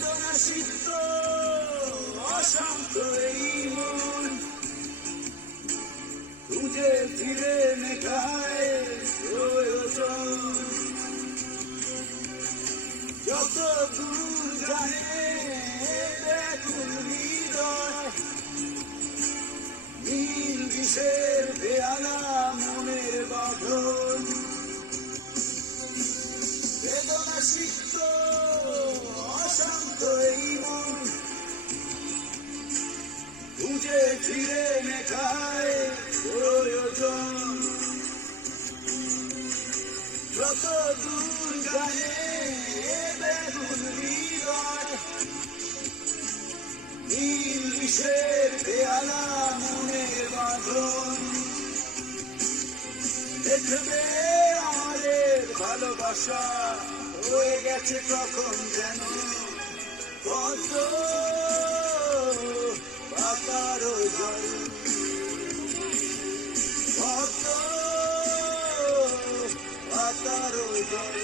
বেদনা সিক্ত অশান্ত এই মন খুঁজে ফিরে মেঘায় প্রয়োজন যত দূর জানে ব্যাকুল হৃদয় নীল বিষের বেয়ালা মনের বাঁধন বেদনা সিক্ত অশান্ত এই মন খুঁজে ফিরে মেঘায় প্রয়োজন যত দূর জানে বেগুন হৃদয় নীল বিষের বেয়ালা মনের বাঁধন দেখবে আমাদের ভালোবাসা হয়ে গেছে কখন যেন পদ্ম পাতার জল পদ্ম পাতার জল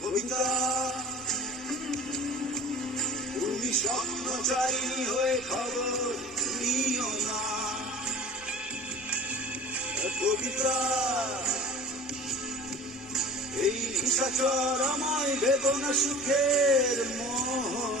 কবিতা তুমি স্বপ্নচারিণী হয়ে খবর নিও না কবিতা এই নিশাচর আমায় ভেবো না সুখের মোহ